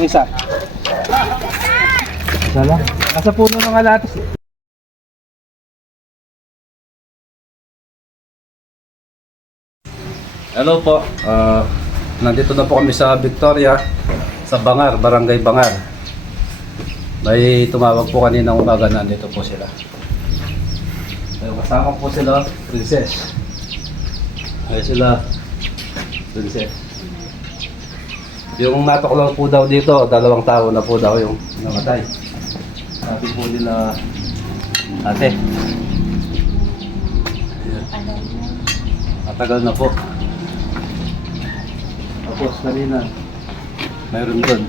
Pang isa. Isa lang. Nasa puno ng alatos eh. Hello po. Nandito na po kami sa Victoria, sa Bangar, Barangay Bangar. May tumawag po kanina umaga, nandito po sila. Kasama po sila, Princess. Ay sila, Princess. Yung natuklaw po daw dito, 2 taon na po daw yung namatay. Sabi po nila, ate. Matagal na po. Tapos kanina, mayroon doon.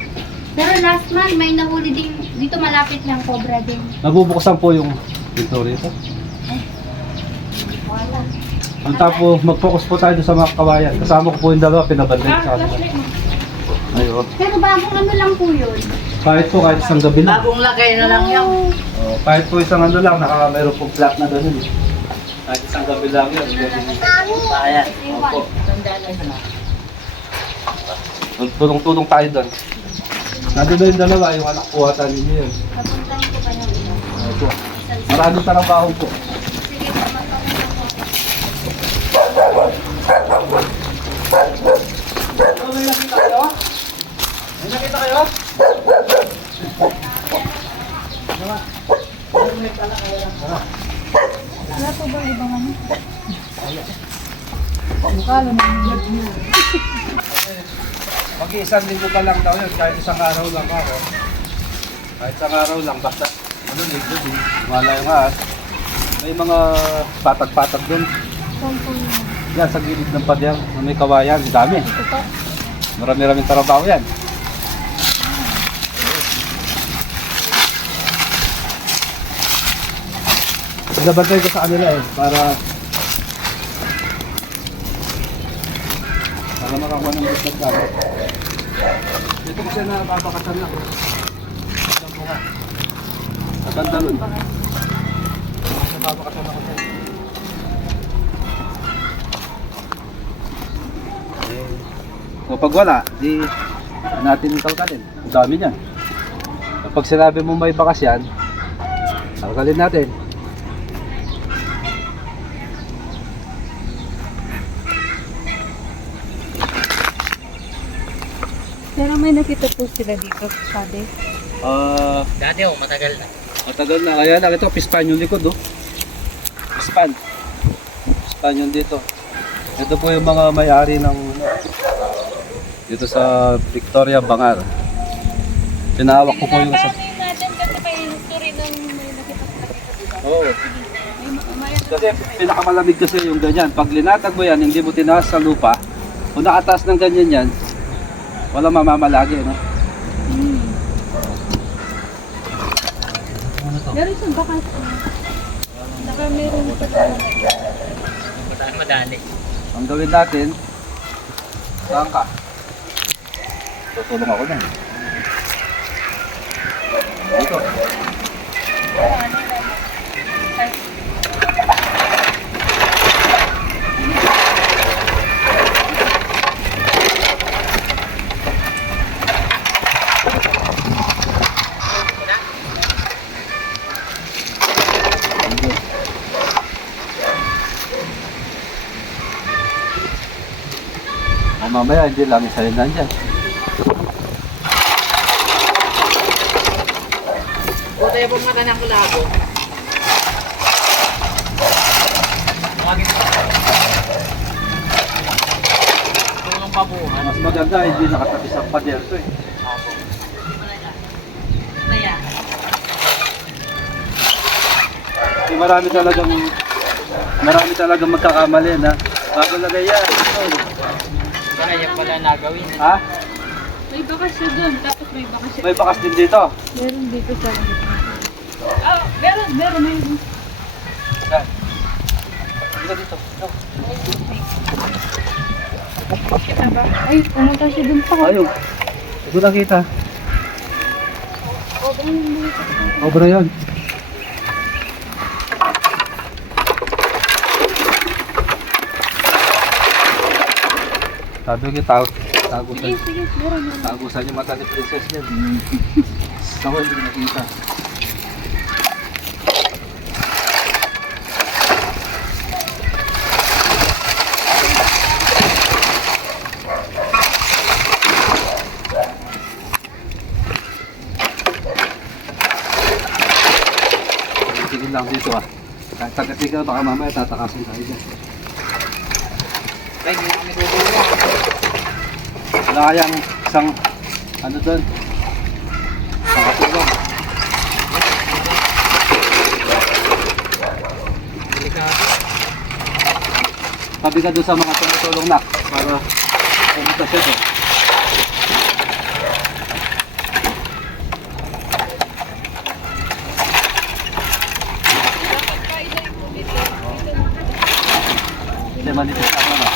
Pero last month, may nahuli din dito malapit ng cobra din. Nabubuksan po yung pinto rito. Wala. Ang tapo, mag-focus po tayo sa mga kawayan. Kasama ko po yung dalawa, pinabalik sa kanila. Flashlight mo. Ayun. Pero bagong ano lang po yun. Kahit isang gabi lang. Bagong lagay na lang yan. Kahit po isang ano lang, mayroon pong flat na ganun eh. Kahit isang gabi lang yun. Ayan. Opo. Tulong-tulong tayo doon. Nandun na yung dalawa, yung anak po ata ninyo yun. Papuntahin ko pa yung iba. Opo. Maraming trabaho po. Sige, pamatawin ako. May nakita kayo? May nakita kayo? Wala po ba ibang ano? Bukalo na yung Mag-iisang linggo ka lang daw yun, kahit isang araw lang ako. Kahit isang araw lang, basta ano linggo din, wala yung ahas. May mga patag-patag doon. Yan, sa gilid ng padyang, na may kawayan, dami. Ito po. Marami-raming trabaho yan. Pinabantay ko sa kanila eh, para makakuha ng business namin. Dito ko siya napapakatan lang. Saan po ka? Katanda nun. Napapakatan ako siya. So pag wala, di natin talkalin. Ang dami niyan. Kapag sinabi mo may bakas yan, talkalin natin. Pero may nakita po sila dito, sabi. Dati matagal na. Matagal na. Kaya lang ito, pispan yung likod oh. Pispan. Pispan yung dito. Ito po yung mga may-ari ng dito sa Victoria, Bangar. Pinahawak ko po yung sa... natin kasi may history ng may nakita po dito. Oo. Kasi pinakamalamig kasi yung ganyan. Pag linatag mo yan, hindi mo tinaas sa lupa, kung nakataas ng ganyan yan, wala mamamalagi, no? Meron sa bakas. Saka meron pa Madali. Ang gawin natin, saan ka? Tutulong ako na. Dito. Mamaya hindi lang isa rin nandyan. Puta yung pong mata ng kulabo. Tulong pabuhan. Mas maganda hindi nakatabi sa pader to eh. Naya. Kasi marami talagang magkakamali na bago lagay yan. Kaya pala nagawin. Ha? May bakas siya doon, tapos may bakas siya. May bakas din dito. Meron dito sa meron, mayroon. Yan. Dito. No. Kita ba? Ay, pumunta siya doon pa. Ayun. Ito nakita. Obra yun. Sabi ko tao. Tagusan. Sige, meron. Tagusan yung mata ni Princess yan. Ako hindi ko nakita. Sige lang dito ah. Kahit taga-tiga, baka mamaya tatakasin tayo dyan. Ay, hindi kami tutulong. Wala kayang isang ano doon? Isang katulong. Delikado. Sabi ka doon sa mga tumutulong na para pumunta siya doon. Hindi manipis na ako na.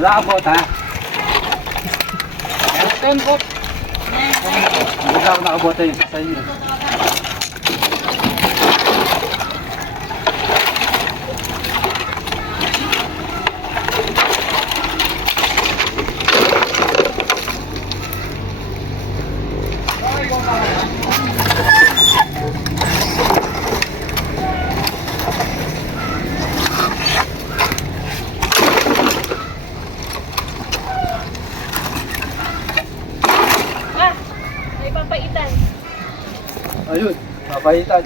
Wala ka bot ha? Meron po. Hindi ka ako nakabota yun sa inyo. May papaitan. Ayun, papahitan.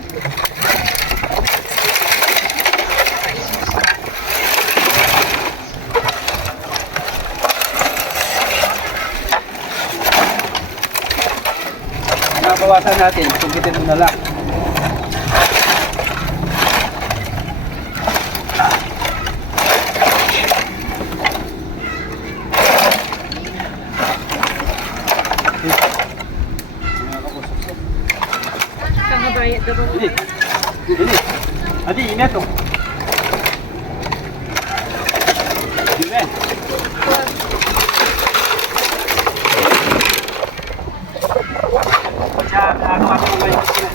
Nabawasan natin, sungkitin mo na lang. Ini, ini, adi ini tuh. Ini. Baca aku main sini.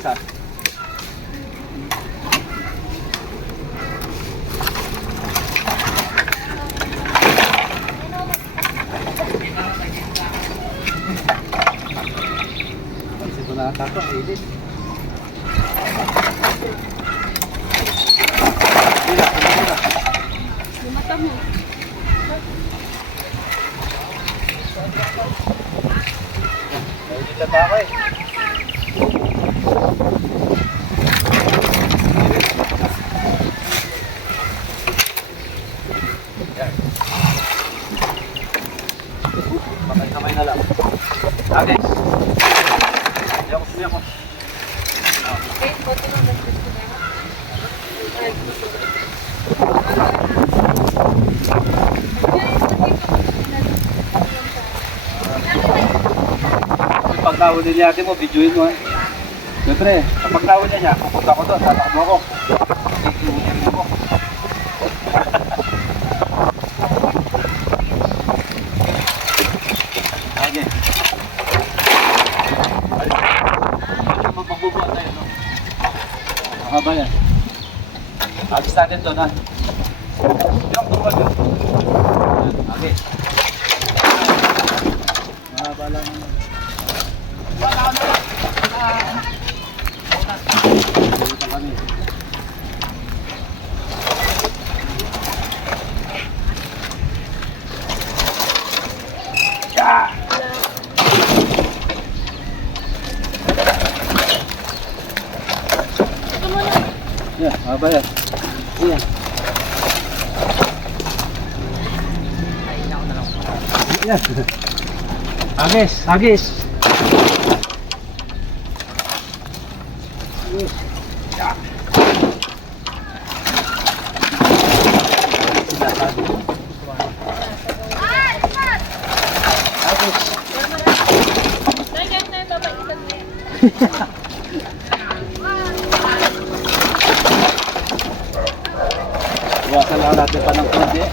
Bisa. Situ na tato, edit. Lumata mo. Edit lang ako eh. Kamay na lang. Okay. Hindi ako. Okay, photo lang natin ko na. Pag nahuli niya ate mo, videoin mo eh. Siyempre, kapag nahuli niya, pupunta ko doon, tatakbo ako. Ikiunin mo ko. Okay. Magbubuhat tayo, no? Mahaba yan. Agis natin doon, ha? Yung bubuhat yun. Okay. Mahaba lang. Dito kami. Yeah, mahaba yan. Yan. Yan. Agis, agis. Iwasan lang natin pa ng konti.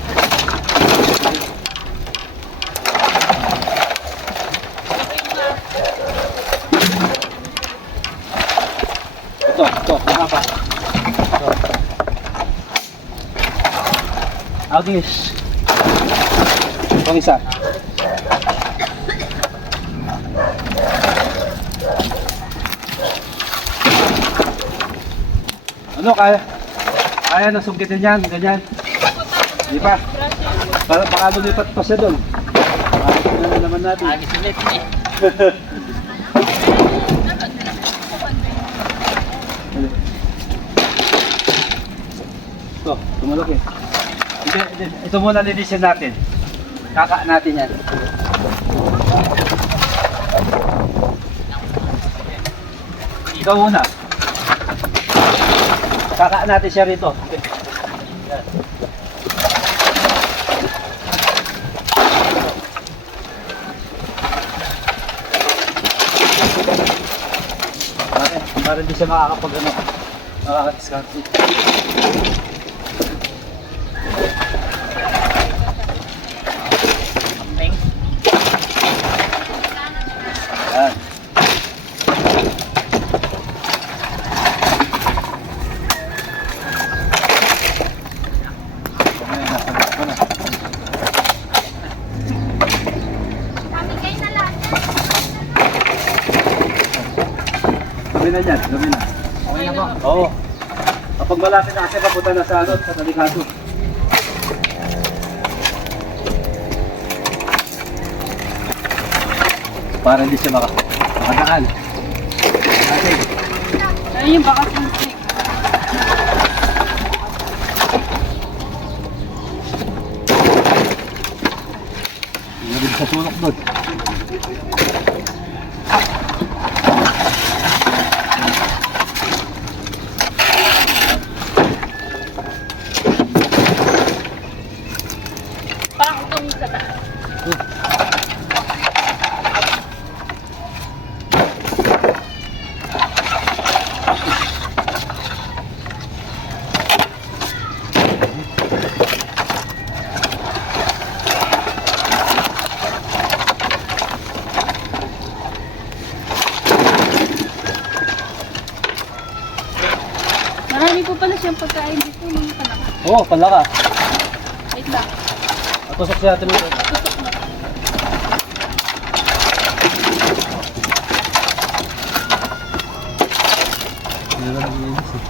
Ito, mahaba. Ito. Agis. Itong isa. Ano, kaya na sungkitin yan, ganyan. Di pa. Baka lumipat pa siya doon. Ano naman natin. Agis ulit eh. Ito, tumalok eh. Ito muna linisin natin. Kaka natin yan. Ikaw muna. Kaka natin siya rito. Yan. Para hindi siya makakapag-ano, makakadiskarte. Ampeng. Yan. Gabi na yan, gabi na. Okay na po. Oo. Kapag malapit na kasi papunta na sa ano, sa delikado. Para hindi siya makadaan. Okay. Ayun yung bakas ng stick. Hindi sa sulok doon. Parang itong sa taas. Marami po pala siyang pagkain dito ng palaka. Oo, palaka. Wait lang. Tusok siya natin ito. Tutok mo. Hindi na nag-iinis eh.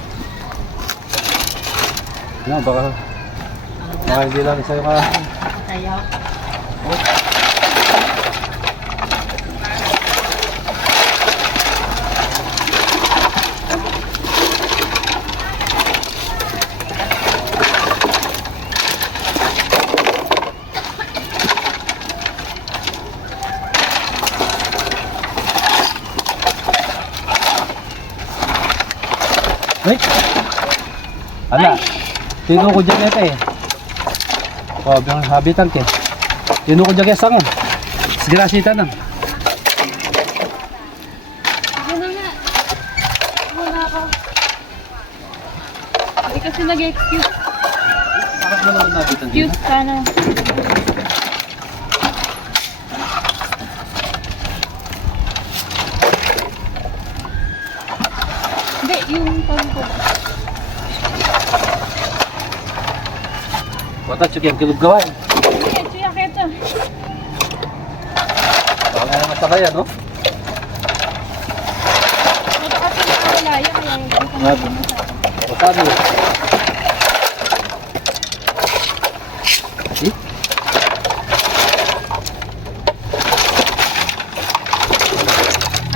Ano, baka hindi lang sa'yo ka. Ayaw. Wait! Ala, tino ko dyan ito eh. Oh, bilang habitan ke. Tino ko dyan sang. Sigrasita na. Yan na nga. Wala ako. Hindi kasi nag-excuse. Bakit mo naman habitan dito? Cute sana. Hindi, yung pangko. Wata chuk yang kilog gawa eh. Sige, siya kito. Baka nga naman sa kaya, no? Ito kasi nakalaya kaya hindi ko Grabe. masyado. Wasabi eh. Eh?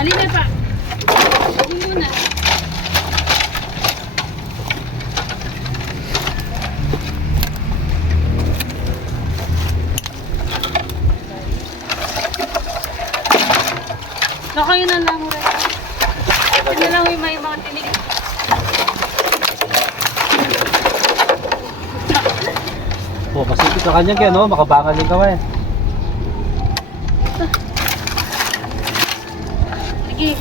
Alin na pa? Alin muna. Baka yun na lang rin. Yun na lang yung may mga tinig. Oh, kasi ito sa kanya kaya, no? Makabangal yung gawa eh. Sige.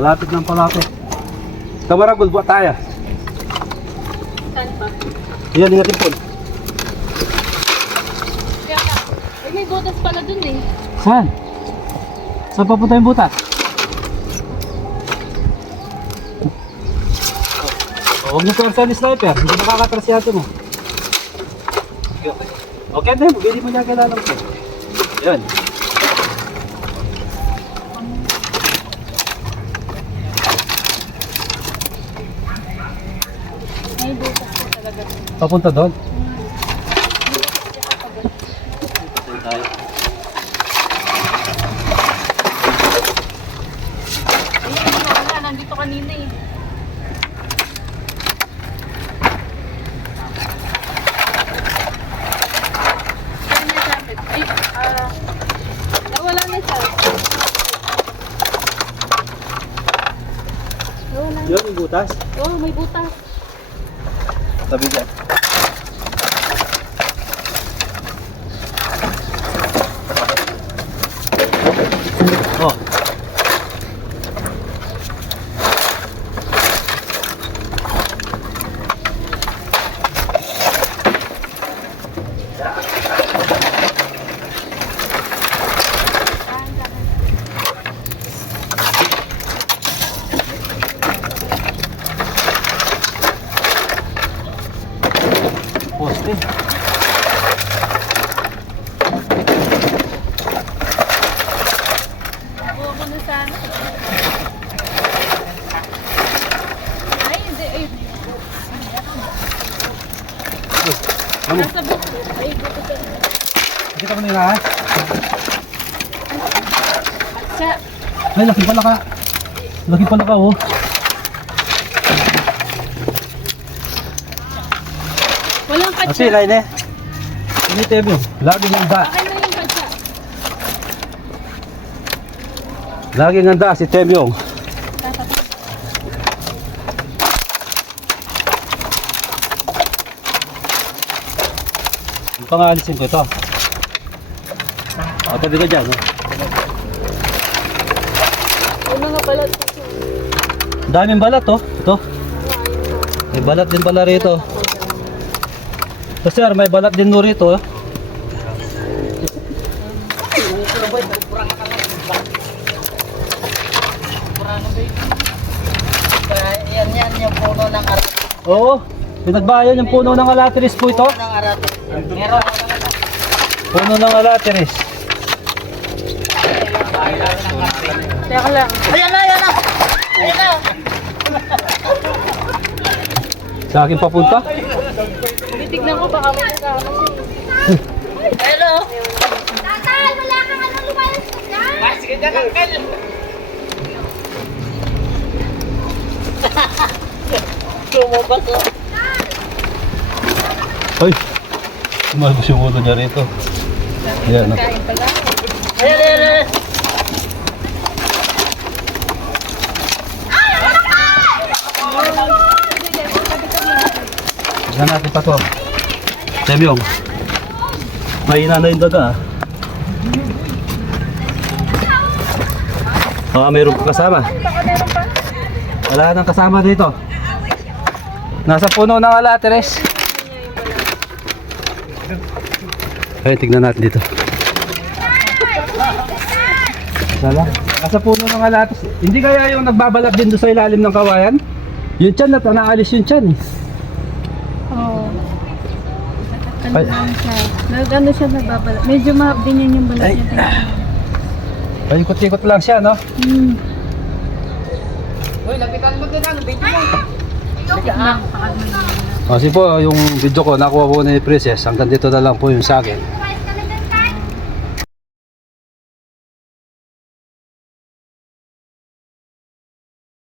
Palapit ng palapit. Kamaragol, buat tayo. Saan pa? Yan, ingatin po. Kaya ka. Ay, may butas pala dun eh. Saan? Saan papunta yung butas? Huwag niyo persa ni sniper, hindi nakakatras yato mo. Okay din, hindi mo niya kailangan ko. Yan. May butas po talaga. Papunta doon. Ayun, wala. Nandito kanina eh. Saan niya sapit? Ay, nawala na siya. Nawala na. Yan yung butas. Oh, may butas. Tabi dyan. Oh. Poste. Nakuha ko na sana. Ay, hindi. Ay, Ano? nasa butas. Ay, butas na. Kita ko nila ha? Siya. Ay, laki pala ka. Laki pala ka oh. Walang Kasi katsa. line eh. Ini tebo. Laging handa. Akin na yung katsa. Laging handa si Temyong. Ang pangalisin ko ito. O, tabi ka dyan. Oh. Ano nga pala? Daming balat oh. Ito. May balat din pala rito. So sir, may balat din mo rito. Oh. Yan yung puno ng arato. Oo. Pinagbayan yung puno ng alateris po ito. Ng arato. Meron. Puno ng alateris. Teka lang. Ayan na, ayan na. Ayan na. Sa akin papunta. Titignan ko baka may kasama siya. Hello. Tatal, wala kang ano lumayas ka dyan. Sige ka kakal. Lumabas o. Ay. Malbos yung ulo niya rito. Ayan. Oh. Kain pala. Ayan, ayan, ayan. Tignan natin pa to. Temyong. Mahina na yung daga. Baka mayroon pa kasama. Wala nang kasama dito. Nasa puno ng alateres. Ay, tignan natin dito. Wala. Nasa puno ng alateres. Hindi kaya yung nagbabalat din doon sa ilalim ng kawayan? Yung tiyan na, naalis yung tiyan eh. Oo. Ano Ay. lang siya? Ano siya nagbabala? Medyo mahap din yan yung balat Ay. niya. Paikot-ikot lang siya, no? Hmm. Uy, lapitan mo din ang video mo. Lang. Kasi po, yung video ko, nakuha po ni Princess. Hanggang dito na lang po yung sa akin.